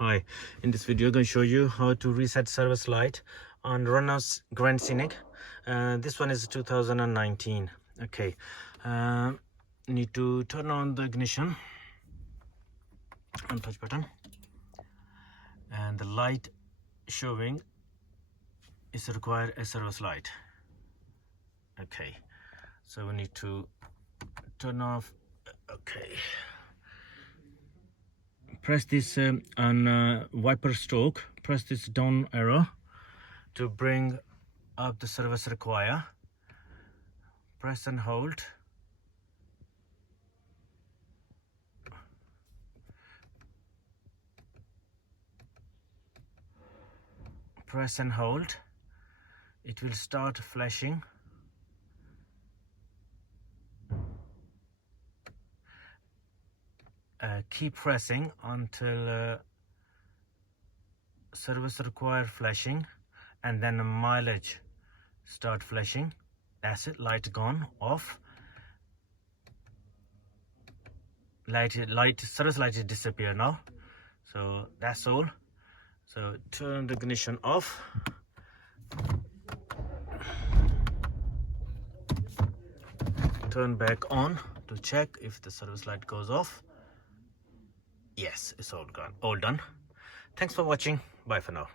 Hi, in this video I'm going to show you how to reset service light on Renault Grant Scenic. This one is 2019. Okay, need to turn on the ignition and touch button, and the light showing is required a service light. Okay, so we need to turn off. Okay, press this on wiper stroke, press this down arrow to bring up the service require. Press and hold. Press and hold. It will start flashing. Keep pressing until service require flashing, and then mileage start flashing. That's it, light gone off. Service light is disappear now. So that's all. So turn the ignition off. Turn back on to check if the service light goes off. Yes, it's all gone, all done. Thanks for watching. Bye for now.